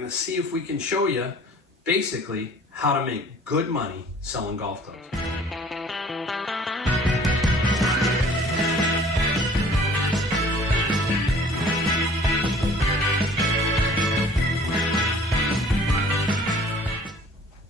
going to see if we can show you basically how to make good money selling golf clubs.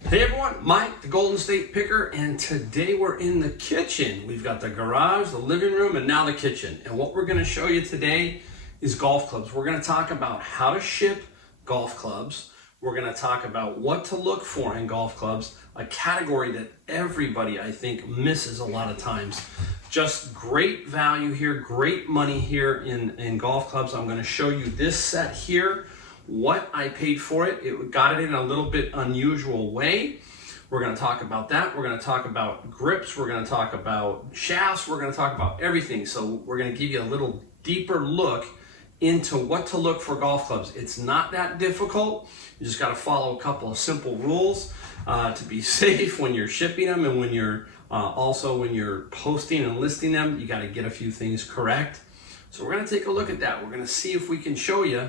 Hey everyone, Mike, the Golden State Picker, and today we're in the kitchen. We've got the garage, the living room, and now the kitchen. And what we're going to show you today is golf clubs. We're going to talk about how to ship golf clubs. We're going to talk about what to look for in golf clubs, a category that everybody, I think, misses a lot of times. Just great value here, great money here in golf clubs. I'm going to show you this set here, what I paid for it. It got it in a little bit unusual way. We're going to talk about that. We're going to talk about grips. We're going to talk about shafts. We're going to talk about everything. So we're going to give you a little deeper look into what to look for golf clubs. It's not that difficult. You just got to follow a couple of simple rules to be safe when you're shipping them, and when you're also when you're posting and listing them, you got to get a few things correct. So we're going to take a look at that. We're going to see if we can show you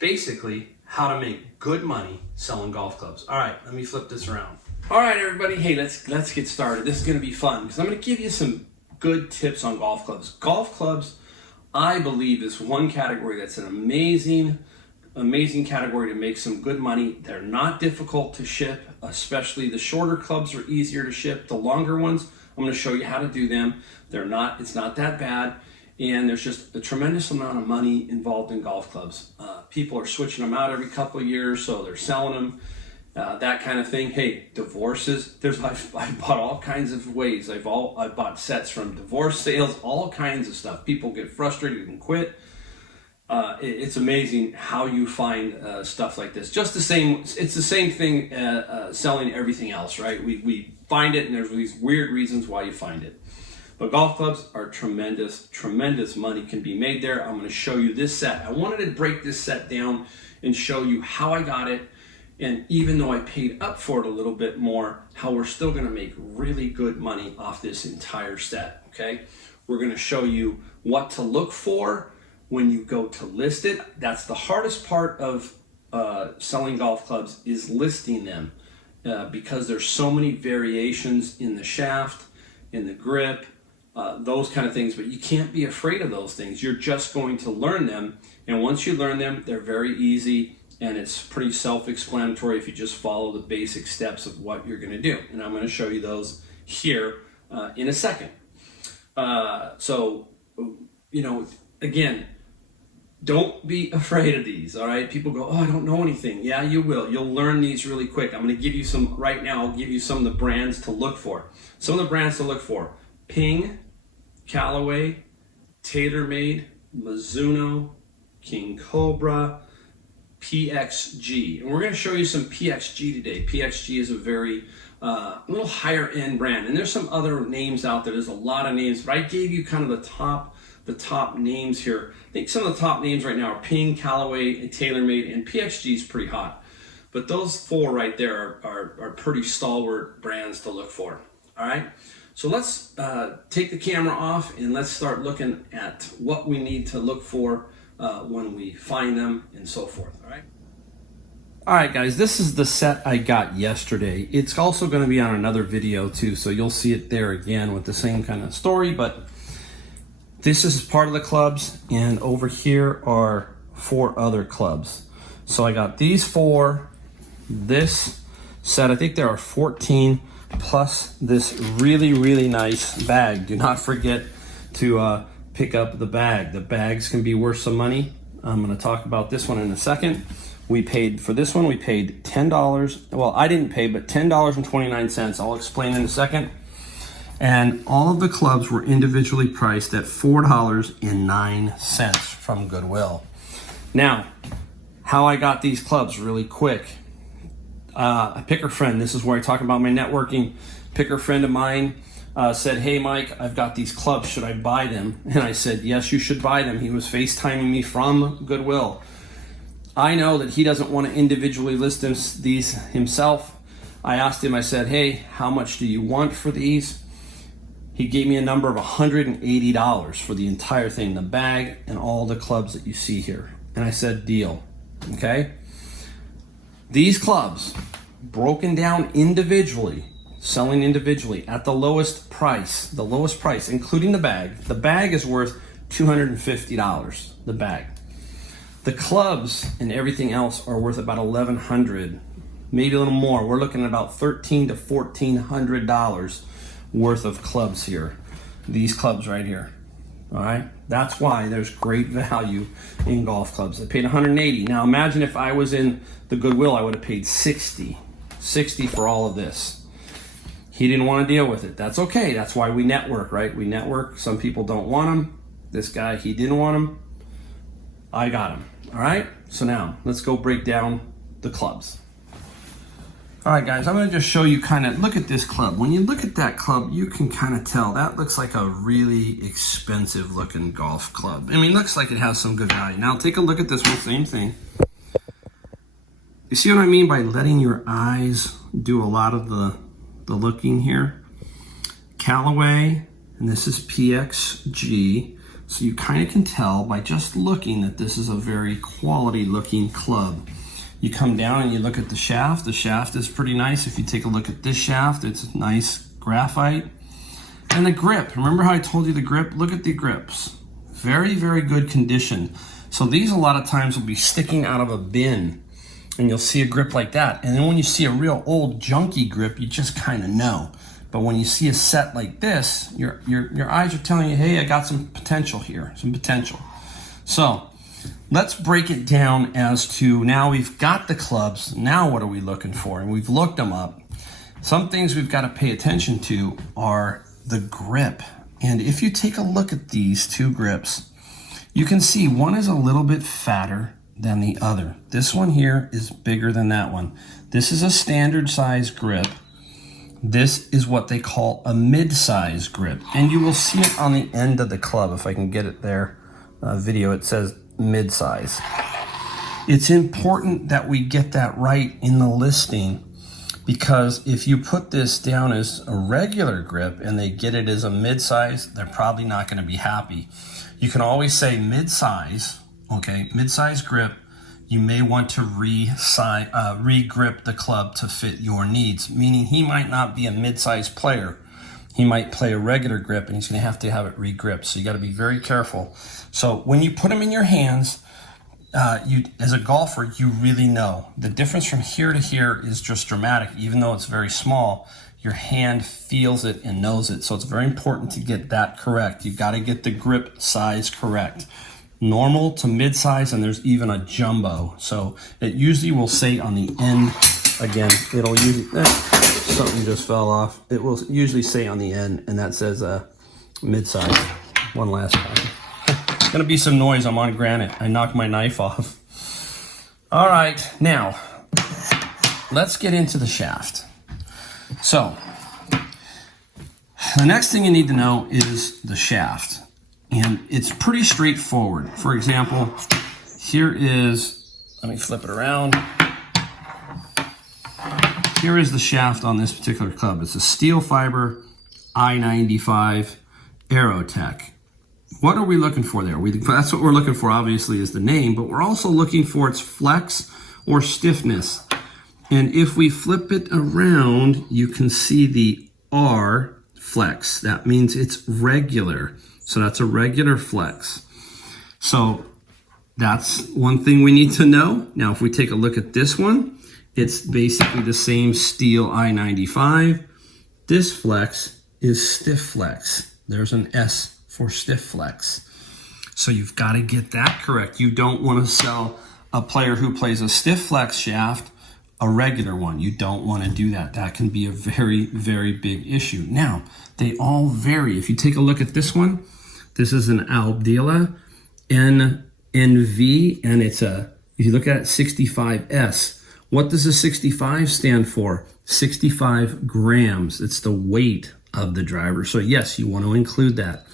basically how to make good money selling golf clubs. All right, let me flip this around. All right, everybody, hey, let's get started. This is going to be fun because I'm going to give you some good tips on golf clubs. Golf clubs, I believe, is one category that's an amazing category to make some good money. They're not difficult to ship, especially the shorter clubs are easier to ship. The longer ones, I'm going to show you how to do them. It's not that bad. And there's just a tremendous amount of money involved in golf clubs. People are switching them out every couple of years, so they're selling them, that kind of thing. Hey, divorces, I've bought all kinds of ways. I've bought sets from divorce sales, all kinds of stuff. People get frustrated and quit. It's amazing how you find stuff like this. It's the same thing selling everything else, right? We find it, and there's these weird reasons why you find it. But golf clubs are tremendous money can be made there. I'm going to show you this set. I wanted to break this set down and show you how I got it. And even though I paid up for it a little bit more, how we're still going to make really good money off this entire set, okay? We're going to show you what to look for when you go to list it. That's the hardest part of selling golf clubs, is listing them, because there's so many variations in the shaft, in the grip, those kind of things, but you can't be afraid of those things. You're just going to learn them, and once you learn them, they're very easy, and it's pretty self-explanatory if you just follow the basic steps of what you're going to do. And I'm going to show you those here in a second. So, again, don't be afraid of these, all right? People go, oh, I don't know anything. Yeah, you will. You'll learn these really quick. I'm going to give you some, right now, I'll give you some of the brands to look for. Some of the brands to look for: Ping, Callaway, TaylorMade, Mizuno, King Cobra, PXG. And we're going to show you some PXG today. PXG is a very little higher end brand. And there's some other names out there. There's a lot of names, but I gave you kind of the top names here. I think some of the top names right now are Ping, Callaway, and TaylorMade, and PXG is pretty hot. But those four right there are pretty stalwart brands to look for. All right, so let's take the camera off and let's start looking at what we need to look for when we find them and so forth. All right, guys, this is the set I got yesterday. It's also going to be on another video too, so you'll see it there again with the same kind of story, but this is part of the clubs, and over here are 4 other clubs. So I got these 4, this set, I think there are 14, plus this really nice bag. Do not forget to pick up the bag. The bags can be worth some money. I'm going to talk about this one in a second. For this one, we paid $10. Well, I didn't pay, but $10.29. I'll explain in a second. And all of the clubs were individually priced at $4.09 from Goodwill. Now, how I got these clubs really quick. A picker friend, this is where I talk about my networking. Picker friend of mine said, hey Mike, I've got these clubs, should I buy them? And I said, yes, you should buy them. He was FaceTiming me from Goodwill. I know that he doesn't want to individually list these himself. I asked him, I said, hey, how much do you want for these? He gave me a number of $180 for the entire thing, the bag and all the clubs that you see here. And I said, deal, okay? These clubs, broken down individually, selling individually at the lowest price, including the bag. The bag is worth $250, the bag. The clubs and everything else are worth about $1,100, maybe a little more. We're looking at about $1,300 to $1,400 worth of clubs here. These clubs right here. All right, that's why there's great value in golf clubs. I paid $180. Now imagine if I was in the Goodwill, I would have paid $60 for all of this. He didn't want to deal with it. That's okay. That's why we network, right? We network. Some people don't want them. This guy, he didn't want them. I got him. All right, so now let's go break down the clubs. All right, guys, I'm going to just show you kind of, look at this club. When you look at that club, you can kind of tell that looks like a really expensive looking golf club. I mean, looks like it has some good value. Now take a look at this one, same thing. You see what I mean by letting your eyes do a lot of the looking here? Callaway, and this is PXG. So you kind of can tell by just looking that this is a very quality looking club. You come down and you look at the shaft. The shaft is pretty nice. If you take a look at this shaft, it's nice graphite. And the grip, remember how I told you the grip? Look at the grips. Very, very good condition. So these a lot of times will be sticking out of a bin and you'll see a grip like that. And then when you see a real old junky grip, you just kind of know. But when you see a set like this, your eyes are telling you, hey, I got some potential here, some potential. So let's break it down as to, now we've got the clubs, now what are we looking for? And we've looked them up. Some things we've got to pay attention to are the grip. And if you take a look at these two grips, you can see one is a little bit fatter than the other. This one here is bigger than that one. This is a standard size grip. This is what they call a mid-size grip. And you will see it on the end of the club. If I can get it there, video, it says mid-size. It's important that we get that right in the listing, because if you put this down as a regular grip and they get it as a mid-size, they're probably not going to be happy. You can always say mid-size, okay, mid-size grip. You may want to re-grip the club to fit your needs, meaning he might not be a mid-size player. He might play a regular grip and he's going to have it re-gripped. So you got to be very careful. So when you put them in your hands, as a golfer, you really know. The difference from here to here is just dramatic. Even though it's very small, your hand feels it and knows it. So it's very important to get that correct. You've got to get the grip size correct. Normal to mid-size, and there's even a jumbo. So it usually will say on the end, again, it'll usually, something just fell off. It will usually say on the end, and that says mid-size. One last time. Gonna be some noise, I'm on granite. I knocked my knife off. All right, now, let's get into the shaft. So, the next thing you need to know is the shaft. And it's pretty straightforward. For example, here is, let me flip it around. Here is the shaft on this particular club. It's a steel fiber I-95 Aerotech. What are we looking for there? That's what we're looking for, obviously, is the name, but we're also looking for its flex or stiffness. And if we flip it around, you can see the R flex. That means it's regular. So that's a regular flex. So that's one thing we need to know. Now, if we take a look at this one, it's basically the same steel I-95. This flex is stiff flex. There's an S for stiff flex. So you've got to get that correct. You don't want to sell a player who plays a stiff flex shaft a regular one. You don't want to do that. That can be a very, very big issue. Now, they all vary. If you take a look at this one, this is an Aldila NV, and it's if you look at it, 65S. What does a 65 stand for? 65 grams. It's the weight of the driver. So yes, you want to include that.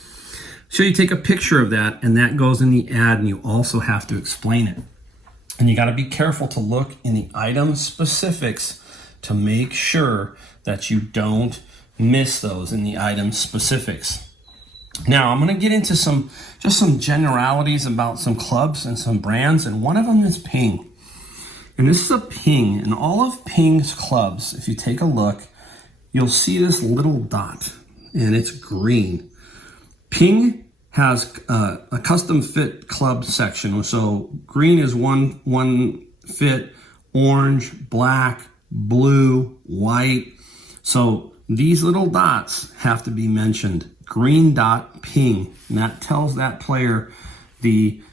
So you take a picture of that, and that goes in the ad, and you also have to explain it. And you got to be careful to look in the item specifics to make sure that you don't miss those in the item specifics. Now, I'm going to get into some generalities about some clubs and some brands, and one of them is Ping. And this is a Ping, and all of Ping's clubs, if you take a look, you'll see this little dot, and it's green. Ping has a custom fit club section. So green is one fit, orange, black, blue, white. So these little dots have to be mentioned. Green dot, Ping, and that tells that player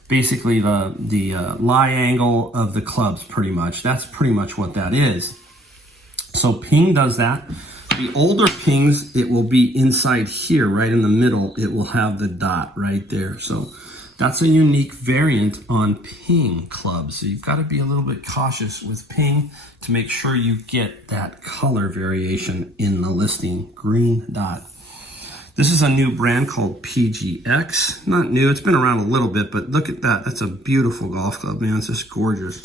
basically the lie angle of the clubs, pretty much. That's pretty much what that is. So Ping does that. The older Pings, it will be inside here, right in the middle. It will have the dot right there. So that's a unique variant on Ping clubs. So you've got to be a little bit cautious with Ping to make sure you get that color variation in the listing. Green dot. This is a new brand called PGX. Not new, it's been around a little bit, but look at that. That's a beautiful golf club, man. It's just gorgeous.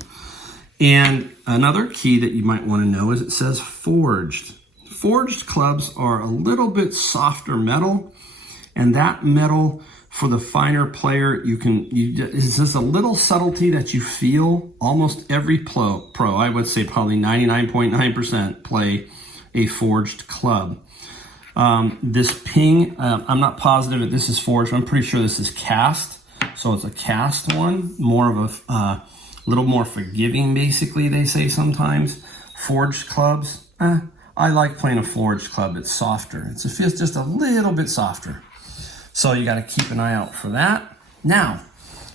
And another key that you might want to know is it says forged. Forged clubs are a little bit softer metal, and that metal for the finer player, it's just a little subtlety that you feel. Almost every pro, I would say probably 99.9% play a forged club. This Ping, I'm not positive that this is forged. I'm pretty sure this is cast. So it's a cast one, more of a little more forgiving, basically, they say sometimes. Forged clubs, I like playing a forged club. It's softer. It feels just a little bit softer. So you got to keep an eye out for that. Now,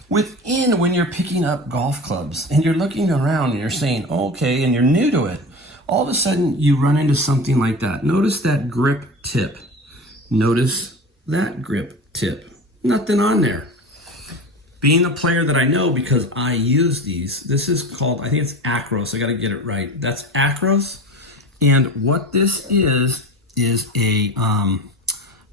when you're picking up golf clubs and you're looking around and you're saying, okay, and you're new to it, all of a sudden you run into something like that. Notice that grip tip. Notice that grip tip. Nothing on there. Being the player that I know because I use these, this is called, I think it's Acros. I got to get it right. That's Acros. And what this is a,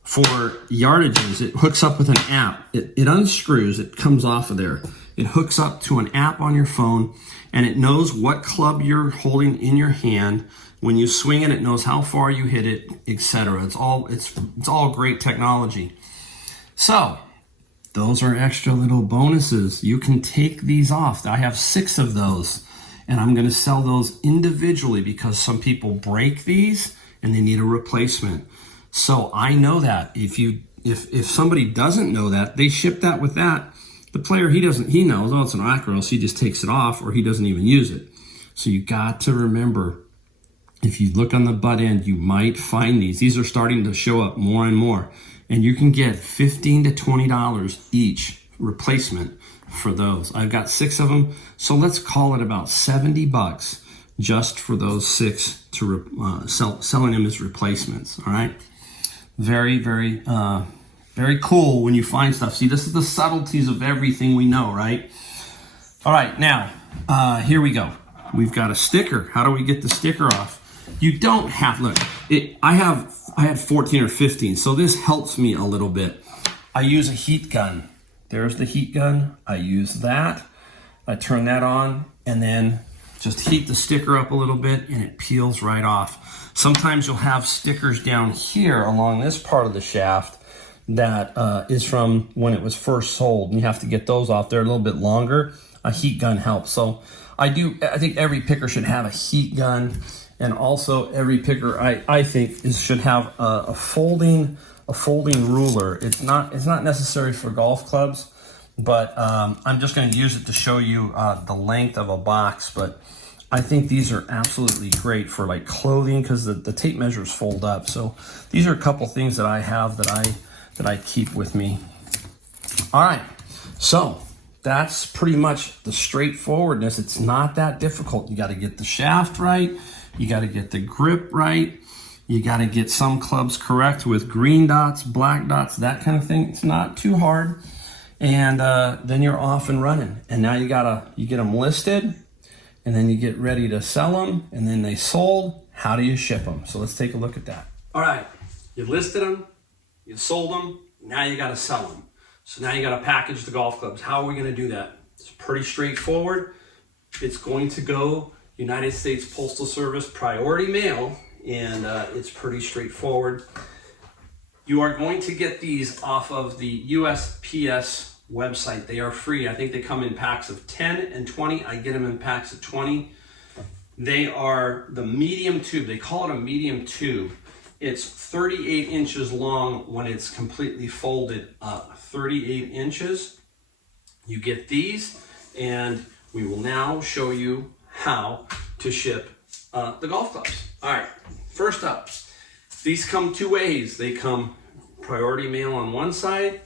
for yardages, it hooks up with an app. It unscrews, it comes off of there. It hooks up to an app on your phone, and it knows what club you're holding in your hand. When you swing it, it knows how far you hit it, etc. It's all great technology. So those are extra little bonuses. You can take these off. I have 6 of those, and I'm going to sell those individually because some people break these and they need a replacement. So I know that if somebody doesn't know that, they ship that with that. The player, he knows, oh, it's an Acros, he just takes it off, or he doesn't even use it. So you got to remember, if you look on the butt end, you might find these. These are starting to show up more and more. And you can get $15 to $20 each replacement for those. I've got 6 of them, so let's call it about $70 just for those 6 to selling them as replacements. All right, very, very, very cool when you find stuff. See, this is the subtleties of everything we know, right? All right, now here we go. We've got a sticker. How do we get the sticker off? You don't have, look, I had 14 or 15, so this helps me a little bit. I use a heat gun. There's the heat gun. I use that. I turn that on and then just heat the sticker up a little bit and it peels right off. Sometimes you'll have stickers down here along this part of the shaft that is from when it was first sold, and you have to get those off. They're a little bit longer. A heat gun helps. So I think every picker should have a heat gun, and also every picker I think should have a folding ruler. It's not necessary for golf clubs, but I'm just going to use it to show you the length of a box. But I think these are absolutely great for like clothing because the tape measures fold up. So these are a couple things that I have that I keep with me. All right, so that's pretty much the straightforwardness. It's not that difficult. You got to get the shaft right. You got to get the grip right. You got to get some clubs correct with green dots, black dots, that kind of thing. It's not too hard. And then you're off and running. And now you get them listed, and then you get ready to sell them, and then they sold. How do you ship them? So let's take a look at that. All right, you listed them, you sold them, now you got to sell them. So now you got to package the golf clubs. How are we going to do that? It's pretty straightforward. It's going to go United States Postal Service priority mail, and it's pretty straightforward. You are going to get these off of the USPS website. They are free. I think they come in packs of 10 and 20. I get them in packs of 20. They are the medium tube. They call it a medium tube. It's 38 inches long when it's completely folded up. 38 inches. You get these, and we will now show you how to ship the golf clubs. All right, first up, these come two ways. They come priority mail on one side,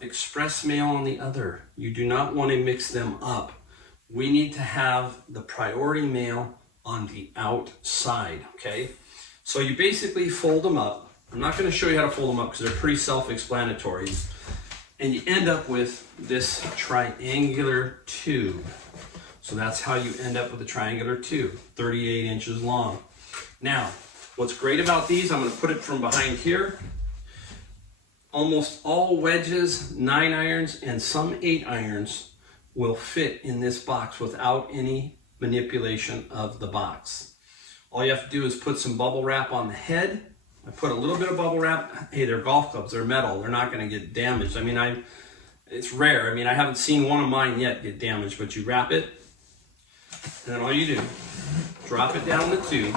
express mail on the other. You do not want to mix them up. We need to have the priority mail on the outside, okay? So you basically fold them up. I'm not going to show you how to fold them up because they're pretty self-explanatory. And you end up with this triangular tube. So that's how you end up with a triangular tube, 38 inches long. Now, what's great about these, I'm going to put it from behind here. Almost all wedges, 9 irons, and some 8 irons will fit in this box without any manipulation of the box. All you have to do is put some bubble wrap on the head. I put a little bit of bubble wrap. Hey, they're golf clubs, they're metal, they're not going to get damaged. I mean, it's rare. I mean, I haven't seen one of mine yet get damaged, but you wrap it, and then all you do, drop it down the tube,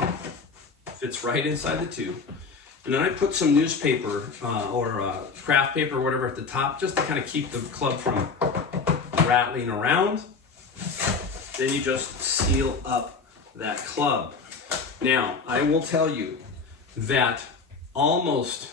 fits right inside the tube. And then I put some newspaper or craft paper or whatever at the top, just to kind of keep the club from rattling around. Then you just seal up that club. Now, I will tell you that almost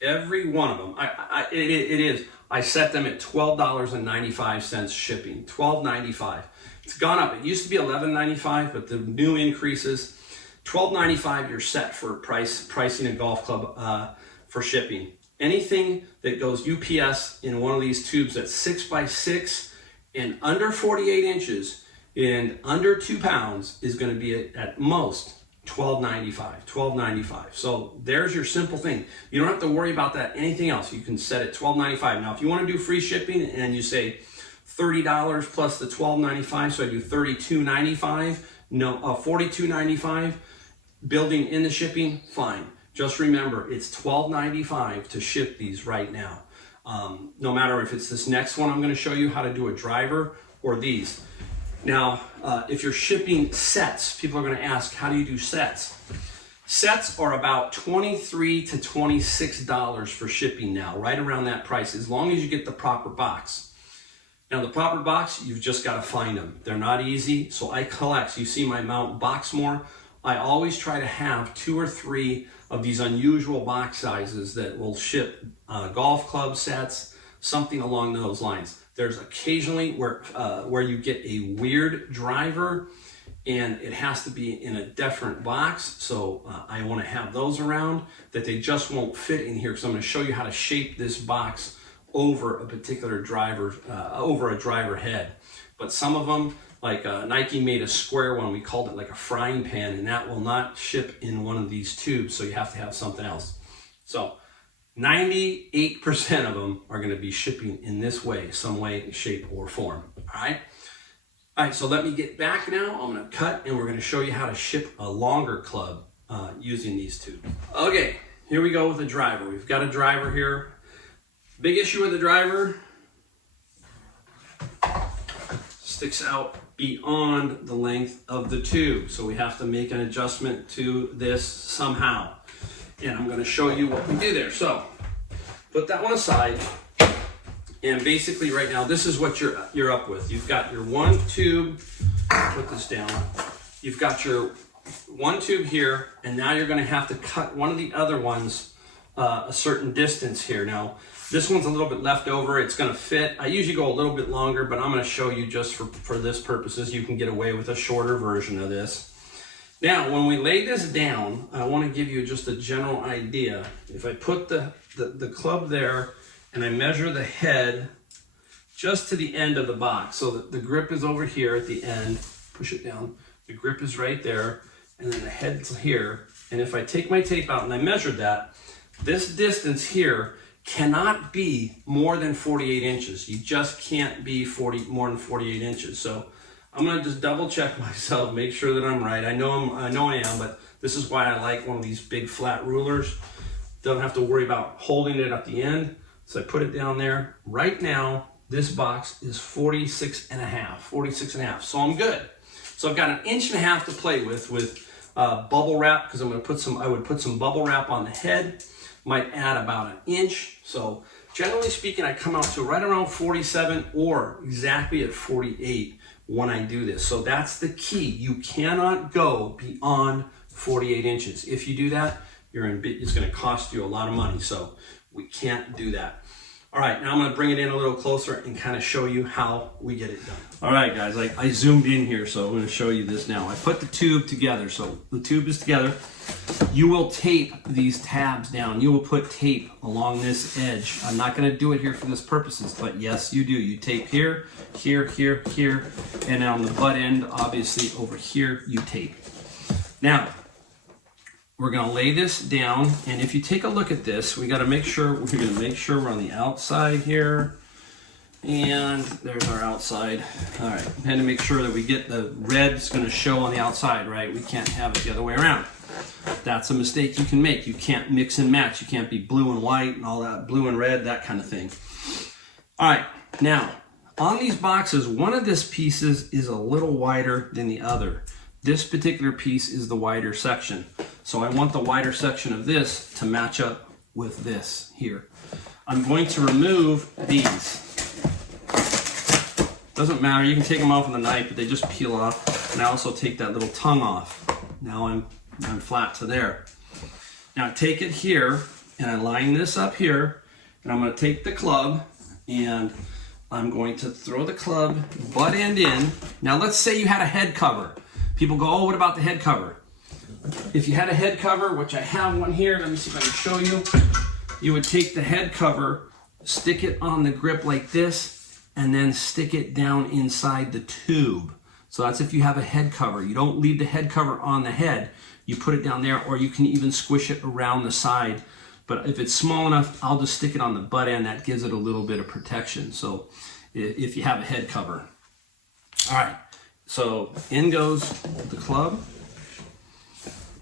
every one of them, I set them at $12.95 shipping, $12.95. It's gone up. It used to be $11.95, but the new increases, $12.95 you're set for pricing a golf club for shipping. Anything that goes UPS in one of these tubes that's 6x6 and under 48 inches and under 2 pounds is going to be at most $12.95. So there's your simple thing. You don't have to worry about that anything else. You can set it $12.95. Now, if you want to do free shipping and you say $30 plus the $12.95, so I do $32.95, no, $42.95, building in the shipping, fine. Just remember, it's $12.95 to ship these right now. No matter if it's this next one, I'm going to show you how to do a driver or these. Now, if you're shipping sets, people are going to ask, how do you do sets? Sets are about $23 to $26 for shipping now, right around that price, as long as you get the proper box. Now, the proper box, you've just got to find them. They're not easy, so I collect. You see my Mount Boxmore. I always try to have 2 or 3 of these unusual box sizes that will ship golf club sets, something along those lines. There's occasionally where you get a weird driver and it has to be in a different box. So I want to have those around that they just won't fit in here, because I'm going to show you how to shape this box over a particular driver, over a driver head. But some of them, like Nike made a square one, we called it like a frying pan, and that will not ship in one of these tubes, so you have to have something else. So 98% of them are going to be shipping in this way, some way, shape, or form. All right? All right, so let me get back now. I'm going to cut, and we're going to show you how to ship a longer club using these tubes. Okay, here we go with the driver. We've got a driver here. Big issue with the driver, sticks out beyond the length of the tube. So we have to make an adjustment to this somehow. And I'm going to show you what we do there. So put that one aside. And basically right now, this is what you're up with. You've got your one tube, put this down. You've got your one tube here, and now you're going to have to cut one of the other ones a certain distance here. Now, this one's a little bit left over. It's going to fit. I usually go a little bit longer, but I'm going to show you just for this purposes. You can get away with a shorter version of this. Now, when we lay this down, I want to give you just a general idea. If I put the club there and I measure the head just to the end of the box, so that the grip is over here at the end, push it down, the grip is right there, and then the head's here. And if I take my tape out and I measured that, this distance here cannot be more than 48 inches. You just can't be more than 48 inches. So I'm going to just double check myself, make sure that I'm right. I know I am, but this is why I like one of these big flat rulers. Don't have to worry about holding it at the end. So I put it down there. Right now, this box is 46 and a half. So I'm good. So I've got 1.5 inches to play with bubble wrap, because I'm going to put some, I would put some bubble wrap on the head, might add about 1 inch. So generally speaking, I come out to right around 47 or exactly at 48 when I do this. So that's the key. You cannot go beyond 48 inches. If you do that, it's going to cost you a lot of money. So we can't do that. All right, now I'm going to bring it in a little closer and kind of show you how we get it done. All right, guys, I zoomed in here, so I'm going to show you this now. I put the tube together, so the tube is together. You will tape these tabs down. You will put tape along this edge. I'm not going to do it here for this purposes, but yes, you do. You tape here, here, here, here, and on the butt end, obviously over here, you tape. Now, we're going to lay this down, and if you take a look at this, we're going to make sure we're on the outside here, and there's our outside. All right, and to make sure that we get the red's going to show on the outside, right? We can't have it the other way around. That's a mistake you can make. You can't mix and match. You can't be blue and white and all that, blue and red, that kind of thing. All right, now on these boxes, one of these pieces is a little wider than the other. This particular piece is the wider section. So I want the wider section of this to match up with this here. I'm going to remove these. Doesn't matter, you can take them off with a knife, but they just peel off. And I also take that little tongue off. Now I'm flat to there. Now I take it here, and I line this up here, and I'm going to take the club, and I'm going to throw the club butt end in. Now let's say you had a head cover. People go, oh, what about the head cover? If you had a head cover, which I have one here, let me see if I can show you. You would take the head cover, stick it on the grip like this, and then stick it down inside the tube. So that's if you have a head cover. You don't leave the head cover on the head. You put it down there, or you can even squish it around the side. But if it's small enough, I'll just stick it on the butt end. That gives it a little bit of protection. So if you have a head cover. All right, so in goes the club.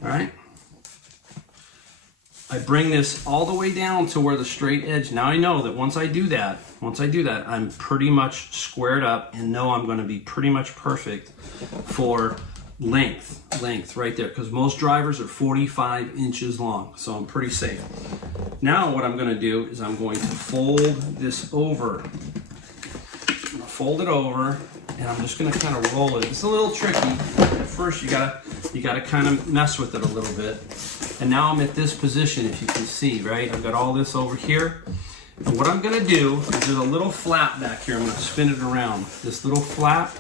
All right, I bring this all the way down to where the straight edge. Now I know that once I do that, I'm pretty much squared up and know I'm going to be pretty much perfect for length right there, because most drivers are 45 inches long, so I'm pretty safe. Now what I'm going to do is I'm going to fold this over. I'm going to fold it over, and I'm just going to kind of roll it. It's a little tricky. At first you gotta kind of mess with it a little bit. And now I'm at this position, if you can see, right? I've got all this over here. And what I'm gonna do is there's a little flap back here. I'm gonna spin it around. This little flap,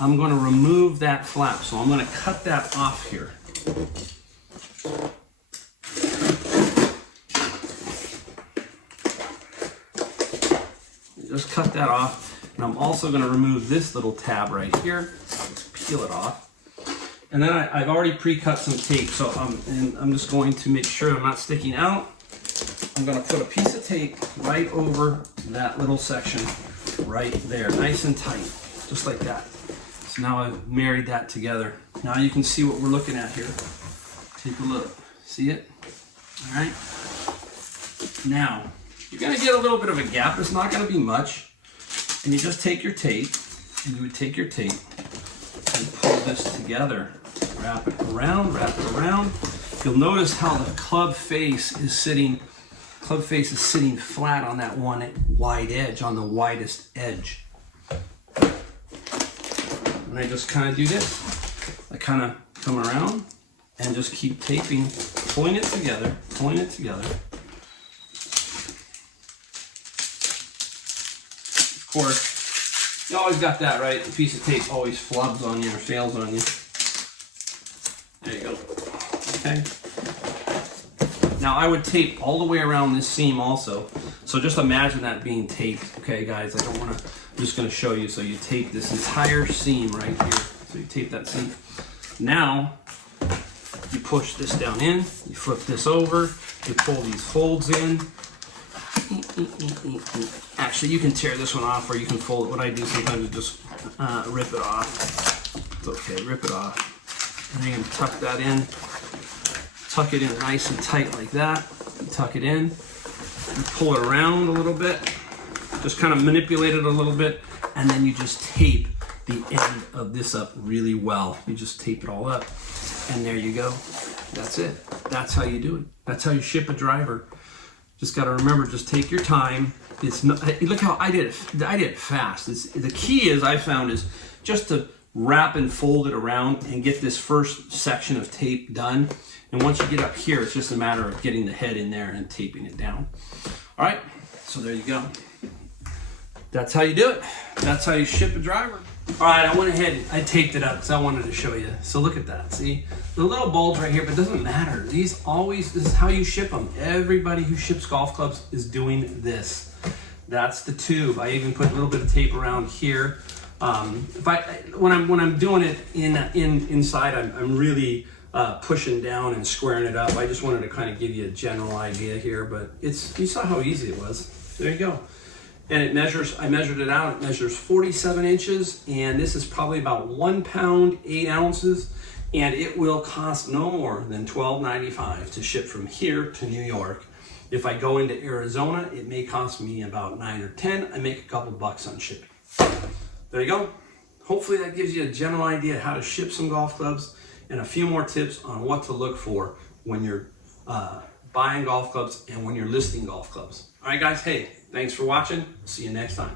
I'm gonna remove that flap. So I'm gonna cut that off here. Just cut that off. And I'm also gonna remove this little tab right here. Just peel it off. And then I've already pre-cut some tape, so I'm just going to make sure I'm not sticking out. I'm going to put a piece of tape right over that little section right there, nice and tight, just like that. So now I've married that together. Now you can see what we're looking at here. Take a look. See it? All right. Now, you're going to get a little bit of a gap. It's not going to be much. And you just take your tape, and you would take your tape and pull this together. Wrap it around. You'll notice how the club face is sitting flat on that one wide edge, on the widest edge. And I just kind of do this. I kind of come around and just keep taping, pulling it together. Of course, you always got that, right? A piece of tape always flubs on you or fails on you. There you go. Okay. Now I would tape all the way around this seam also. So just imagine that being taped. Okay, guys, I'm just going to show you. So you tape this entire seam right here. So you tape that seam. Now you push this down in. You flip this over. You pull these folds in. Actually, you can tear this one off, or you can fold it. What I do sometimes is just rip it off. It's okay, rip it off. And then you can tuck that in. Tuck it in nice and tight like that. You tuck it in. You pull it around a little bit. Just kind of manipulate it a little bit. And then you just tape the end of this up really well. You just tape it all up, and there you go. That's it. That's how you do it. That's how you ship a driver. Just got to remember, just take your time. It's not, look how I did it. I did it fast. The key is, I found, is just to wrap and fold it around and get this first section of tape done. And once you get up here, it's just a matter of getting the head in there and taping it down. All right, so there you go. That's how you do it. That's how you ship a driver. All right, I went ahead, I taped it up because I wanted to show you. So look at that, see? The little bulge right here, but it doesn't matter. This is how you ship them. Everybody who ships golf clubs is doing this. That's the tube. I even put a little bit of tape around here. When I'm doing it inside, I'm really pushing down and squaring it up. I just wanted to kind of give you a general idea here, but you saw how easy it was. There you go. And it measures, I measured it out, it measures 47 inches, and this is probably about 1 pound, 8 ounces, and it will cost no more than $12.95 to ship from here to New York. If I go into Arizona, it may cost me about 9 or 10. I make a couple bucks on shipping. There you go. Hopefully that gives you a general idea how to ship some golf clubs and a few more tips on what to look for when you're buying golf clubs and when you're listing golf clubs. All right, guys, hey, thanks for watching. See you next time.